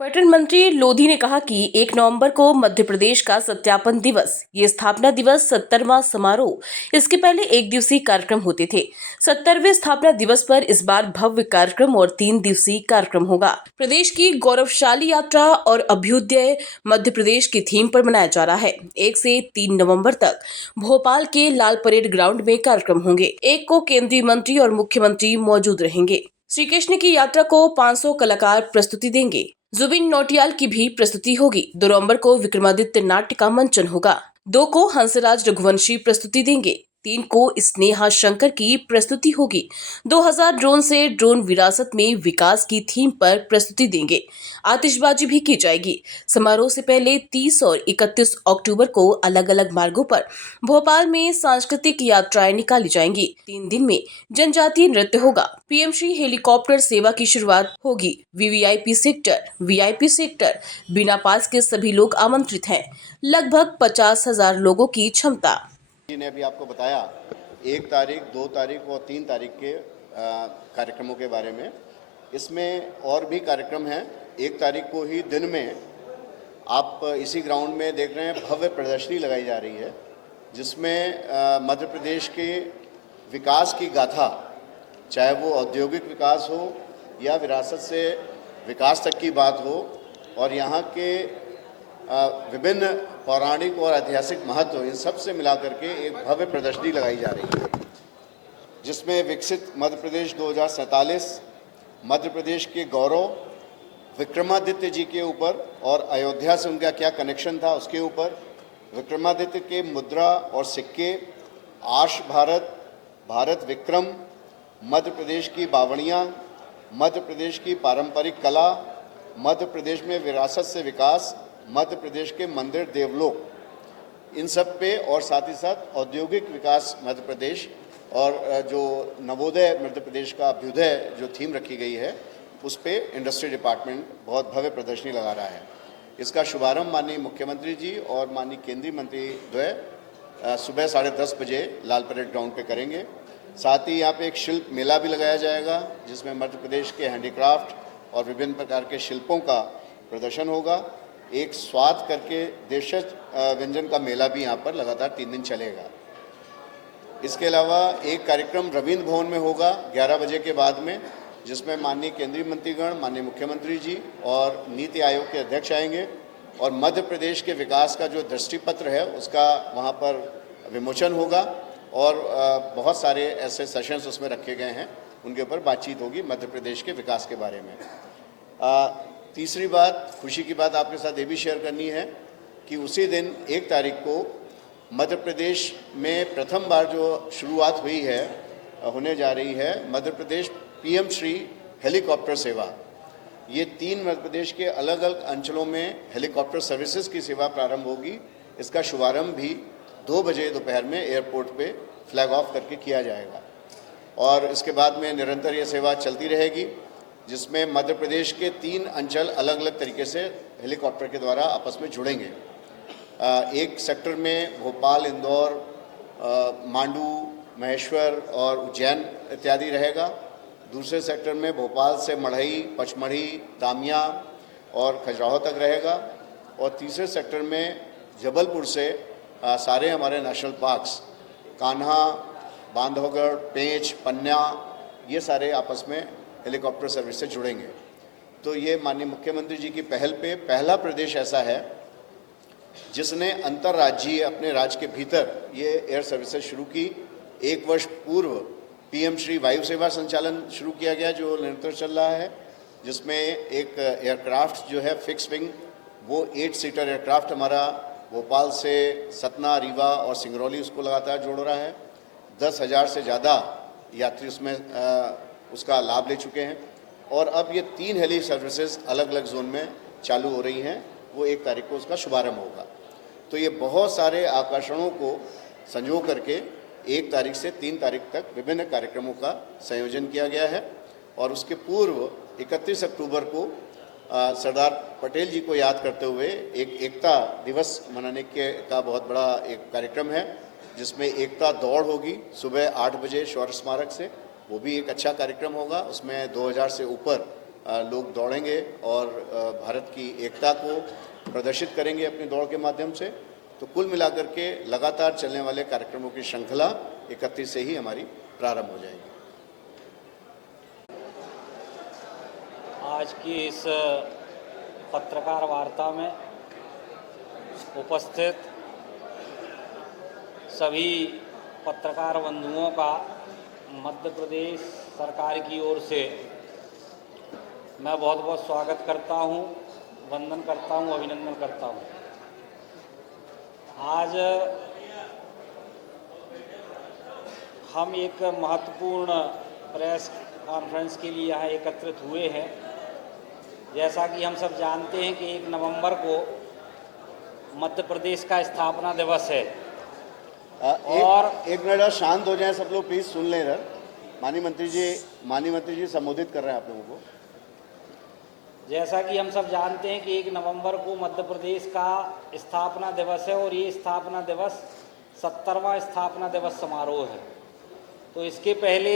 पर्यटन मंत्री लोधी ने कहा कि 1 नवंबर को मध्य प्रदेश का सत्यापन दिवस, ये स्थापना दिवस 70वां समारोह, इसके पहले एक दिवसीय कार्यक्रम होते थे। 70वें स्थापना दिवस पर इस बार भव्य कार्यक्रम और 3 दिवसीय कार्यक्रम होगा। प्रदेश की गौरवशाली यात्रा और अभ्युदय मध्य प्रदेश की थीम पर मनाया जा रहा है। 1 से 3 नवंबर तक भोपाल के लाल परेड ग्राउंड में कार्यक्रम होंगे। 1 को केंद्रीय मंत्री और मुख्यमंत्री मौजूद रहेंगे। श्री कृष्ण की यात्रा को 500 कलाकार प्रस्तुति देंगे। जुबिन नौटियाल की भी प्रस्तुति होगी। 2 नवंबर को विक्रमादित्य नाट्य का मंचन होगा। 2 को हंसराज रघुवंशी प्रस्तुति देंगे। 3 को स्नेहा शंकर की प्रस्तुति होगी। 2000 ड्रोन से ड्रोन विरासत में विकास की थीम पर प्रस्तुति देंगे। आतिशबाजी भी की जाएगी। समारोह से पहले 30 और 31 अक्टूबर को अलग अलग मार्गों पर भोपाल में सांस्कृतिक यात्राएं निकाली जाएंगी। 3 दिन में जनजातीय नृत्य होगा। पीएम श्री हेलीकॉप्टर सेवा की शुरुआत होगी। वीवीआईपी सेक्टर बिना पास के सभी लोग आमंत्रित हैं। लगभग 50,000 लोगों की क्षमता। ने अभी आपको बताया 1 तारीख, 2 तारीख और 3 तारीख के कार्यक्रमों के बारे में। इसमें और भी कार्यक्रम हैं। 1 तारीख को ही दिन में आप इसी ग्राउंड में देख रहे हैं, भव्य प्रदर्शनी लगाई जा रही है, जिसमें मध्य प्रदेश के विकास की गाथा, चाहे वो औद्योगिक विकास हो या विरासत से विकास तक की बात हो, और यहाँ के विभिन्न पौराणिक और ऐतिहासिक महत्व, इन सब से मिलाकर के एक भव्य प्रदर्शनी लगाई जा रही है, जिसमें विकसित मध्य प्रदेश 2047, मध्य प्रदेश के गौरव, विक्रमादित्य जी के ऊपर और अयोध्या से उनका क्या कनेक्शन था उसके ऊपर, विक्रमादित्य के मुद्रा और सिक्के, आर्ष भारत, भारत विक्रम, मध्य प्रदेश की बावड़ियाँ, मध्य प्रदेश की पारंपरिक कला, मध्य प्रदेश में विरासत से विकास, मध्य प्रदेश के मंदिर देवलोक, इन सब पे, और साथ ही साथ औद्योगिक विकास मध्य प्रदेश, और जो नवोदय मध्य प्रदेश का अभ्युदय जो थीम रखी गई है, उस पे इंडस्ट्री डिपार्टमेंट बहुत भव्य प्रदर्शनी लगा रहा है। इसका शुभारंभ माननीय मुख्यमंत्री जी और माननीय केंद्रीय मंत्री द्वय सुबह 10:30 बजे लाल परेड ग्राउंड पे करेंगे। साथ ही यहाँ पे एक शिल्प मेला भी लगाया जाएगा, जिसमें मध्य प्रदेश के हैंडीक्राफ्ट और विभिन्न प्रकार के शिल्पों का प्रदर्शन होगा। एक स्वाद करके देशज व्यंजन का मेला भी यहाँ पर लगातार 3 दिन चलेगा। इसके अलावा एक कार्यक्रम रविंद्र भवन में होगा 11 बजे के बाद में, जिसमें माननीय केंद्रीय मंत्रीगण, माननीय मुख्यमंत्री जी और नीति आयोग के अध्यक्ष आएंगे, और मध्य प्रदेश के विकास का जो दृष्टिपत्र है उसका वहाँ पर विमोचन होगा, और बहुत सारे ऐसे सेशंस उसमें रखे गए हैं, उनके ऊपर बातचीत होगी मध्य प्रदेश के विकास के बारे में। तीसरी बात, खुशी की बात आपके साथ ये भी शेयर करनी है कि उसी दिन 1 तारीख को मध्य प्रदेश में प्रथम बार जो शुरुआत हुई है, होने जा रही है, मध्य प्रदेश पीएम श्री हेलीकॉप्टर सेवा। ये 3 मध्य प्रदेश के अलग अलग अंचलों में हेलीकॉप्टर सर्विसेज की सेवा प्रारंभ होगी। इसका शुभारंभ भी 2 बजे दोपहर में एयरपोर्ट पे फ्लैग ऑफ करके किया जाएगा, और इसके बाद में निरंतर ये सेवा चलती रहेगी, जिसमें मध्य प्रदेश के 3 अंचल अलग अलग तरीके से हेलीकॉप्टर के द्वारा आपस में जुड़ेंगे। एक सेक्टर में भोपाल, इंदौर, मांडू, महेश्वर और उज्जैन इत्यादि रहेगा। दूसरे सेक्टर में भोपाल से मढ़ई, पचमढ़ी, दामिया और खजुराहो तक रहेगा, और तीसरे सेक्टर में जबलपुर से सारे हमारे नेशनल पार्क्स, कान्हा, बांधवगढ़, पेंच, पन्ना, ये सारे आपस में हेलीकॉप्टर सर्विस से जुड़ेंगे। तो ये माननीय मुख्यमंत्री जी की पहल पे पहला प्रदेश ऐसा है जिसने अंतर्राज्यीय अपने राज्य के भीतर ये एयर सर्विसेज शुरू की। 1 वर्ष पूर्व पीएम श्री वायु सेवा संचालन शुरू किया गया, जो निरंतर चल रहा है, जिसमें एक एयरक्राफ्ट जो है फिक्स विंग, वो 8 सीटर एयरक्राफ्ट हमारा भोपाल से सतना, रीवा और सिंगरौली उसको लगातार जोड़ रहा है। 10,000 से ज़्यादा यात्री उसमें उसका लाभ ले चुके हैं, और अब ये 3 हेली सर्विसेज अलग अलग जोन में चालू हो रही हैं। वो 1 तारीख को उसका शुभारंभ होगा। तो ये बहुत सारे आकर्षणों को संजो करके 1 तारीख से 3 तारीख तक विभिन्न कार्यक्रमों का संयोजन किया गया है, और उसके पूर्व 31 अक्टूबर को सरदार पटेल जी को याद करते हुए एक एकता दिवस मनाने का बहुत बड़ा एक कार्यक्रम है, जिसमें एकता दौड़ होगी सुबह 8 बजे शौर्य स्मारक से। वो भी एक अच्छा कार्यक्रम होगा। उसमें 2000 से ऊपर लोग दौड़ेंगे और भारत की एकता को प्रदर्शित करेंगे अपनी दौड़ के माध्यम से। तो कुल मिलाकर के लगातार चलने वाले कार्यक्रमों की श्रृंखला 31 से ही हमारी प्रारंभ हो जाएगी। आज की इस पत्रकार वार्ता में उपस्थित सभी पत्रकार बंधुओं का मध्य प्रदेश सरकार की ओर से मैं बहुत बहुत स्वागत करता हूं, वंदन करता हूं, अभिनंदन करता हूं। आज हम एक महत्वपूर्ण प्रेस कॉन्फ्रेंस के लिए यहाँ एकत्रित हुए हैं। जैसा कि हम सब जानते हैं कि 1 नवंबर को मध्य प्रदेश का स्थापना दिवस है। एक मिनट शांत हो जाएं सब लोग, प्लीज सुन लें। इधर माननीय मंत्री जी संबोधित कर रहे हैं आप लोगों को। जैसा कि हम सब जानते हैं कि 1 नवंबर को मध्य प्रदेश का स्थापना दिवस है और ये स्थापना दिवस 70वां स्थापना दिवस समारोह है। तो इसके पहले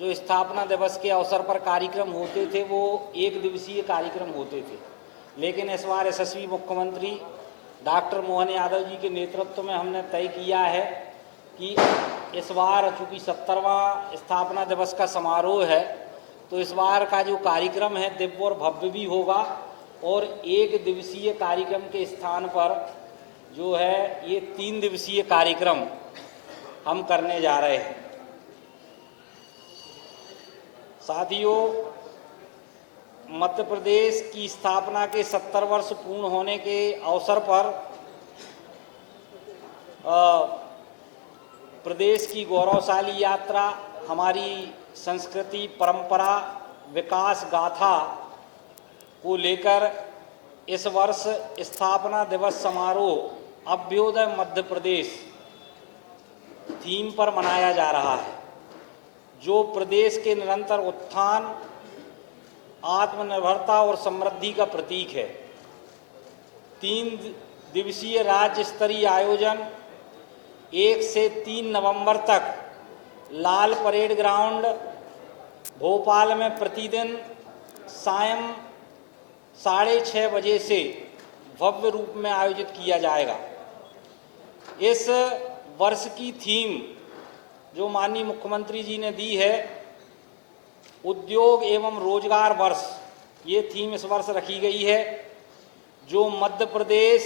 जो स्थापना दिवस के अवसर पर कार्यक्रम होते थे वो 1 दिवसीय कार्यक्रम होते थे, लेकिन इस बार यशस्वी मुख्यमंत्री डॉक्टर मोहन यादव जी के नेतृत्व में हमने तय किया है कि इस बार चूँकि 70वां स्थापना दिवस का समारोह है तो इस बार का जो कार्यक्रम है दिव्य और भव्य भी होगा और 1 दिवसीय कार्यक्रम के स्थान पर जो है ये 3 दिवसीय कार्यक्रम हम करने जा रहे हैं। साथियों, मध्य प्रदेश की स्थापना के 70 वर्ष पूर्ण होने के अवसर पर प्रदेश की गौरवशाली यात्रा, हमारी संस्कृति, परंपरा, विकास गाथा को लेकर इस वर्ष स्थापना दिवस समारोह अभ्युदय मध्य प्रदेश थीम पर मनाया जा रहा है, जो प्रदेश के निरंतर उत्थान, आत्मनिर्भरता और समृद्धि का प्रतीक है। 3 दिवसीय राज्य स्तरीय आयोजन 1 से 3 नवंबर तक लाल परेड ग्राउंड भोपाल में प्रतिदिन सायं 6:30 बजे से भव्य रूप में आयोजित किया जाएगा। इस वर्ष की थीम जो माननीय मुख्यमंत्री जी ने दी है, उद्योग एवं रोजगार वर्ष, ये थीम इस वर्ष रखी गई है, जो मध्य प्रदेश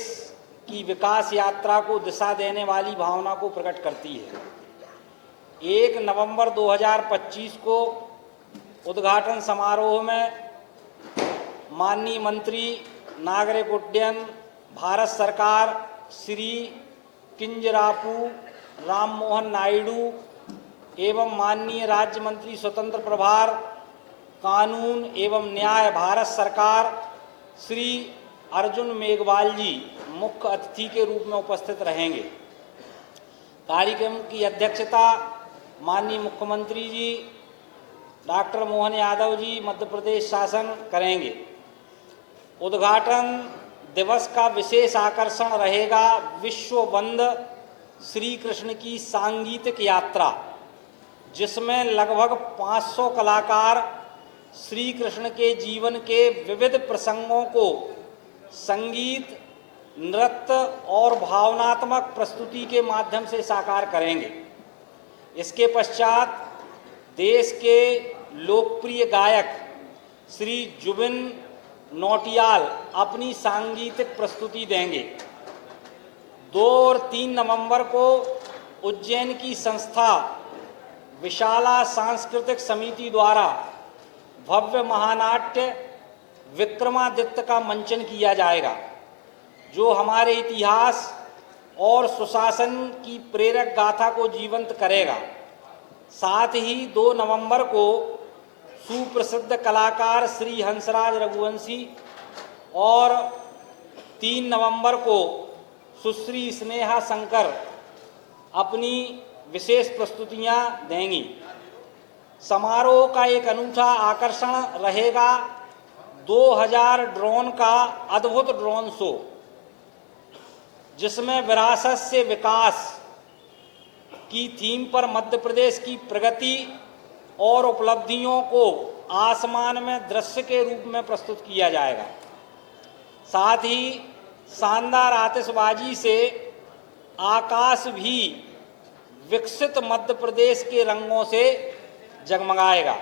की विकास यात्रा को दिशा देने वाली भावना को प्रकट करती है। 1 नवंबर 2025 को उद्घाटन समारोह में माननीय मंत्री नागरिक उड्डयन भारत सरकार श्री किंजरापू राममोहन नायडू एवं माननीय राज्य मंत्री स्वतंत्र प्रभार कानून एवं न्याय भारत सरकार श्री अर्जुन मेघवाल जी मुख्य अतिथि के रूप में उपस्थित रहेंगे। कार्यक्रम की अध्यक्षता माननीय मुख्यमंत्री जी डॉक्टर मोहन यादव जी मध्य प्रदेश शासन करेंगे। उद्घाटन दिवस का विशेष आकर्षण रहेगा विश्व वंद श्री कृष्ण की सांगीतिक यात्रा, जिसमें लगभग 500 कलाकार श्री कृष्ण के जीवन के विविध प्रसंगों को संगीत, नृत्य और भावनात्मक प्रस्तुति के माध्यम से साकार करेंगे। इसके पश्चात देश के लोकप्रिय गायक श्री जुबिन नौटियाल अपनी सांगीतिक प्रस्तुति देंगे। 2 और 3 नवंबर को उज्जैन की संस्था विशाला सांस्कृतिक समिति द्वारा भव्य महानाट्य विक्रमादित्य का मंचन किया जाएगा, जो हमारे इतिहास और सुशासन की प्रेरक गाथा को जीवंत करेगा। साथ ही 2 नवंबर को सुप्रसिद्ध कलाकार श्री हंसराज रघुवंशी और 3 नवंबर को सुश्री स्नेहा शंकर अपनी विशेष प्रस्तुतियां देंगी। समारोह का एक अनूठा आकर्षण रहेगा 2000 ड्रोन का अद्भुत ड्रोन शो, जिसमें विरासत से विकास की थीम पर मध्य प्रदेश की प्रगति और उपलब्धियों को आसमान में दृश्य के रूप में प्रस्तुत किया जाएगा। साथ ही शानदार आतिशबाजी से आकाश भी विकसित मध्य प्रदेश के रंगों से जगमगाएगा।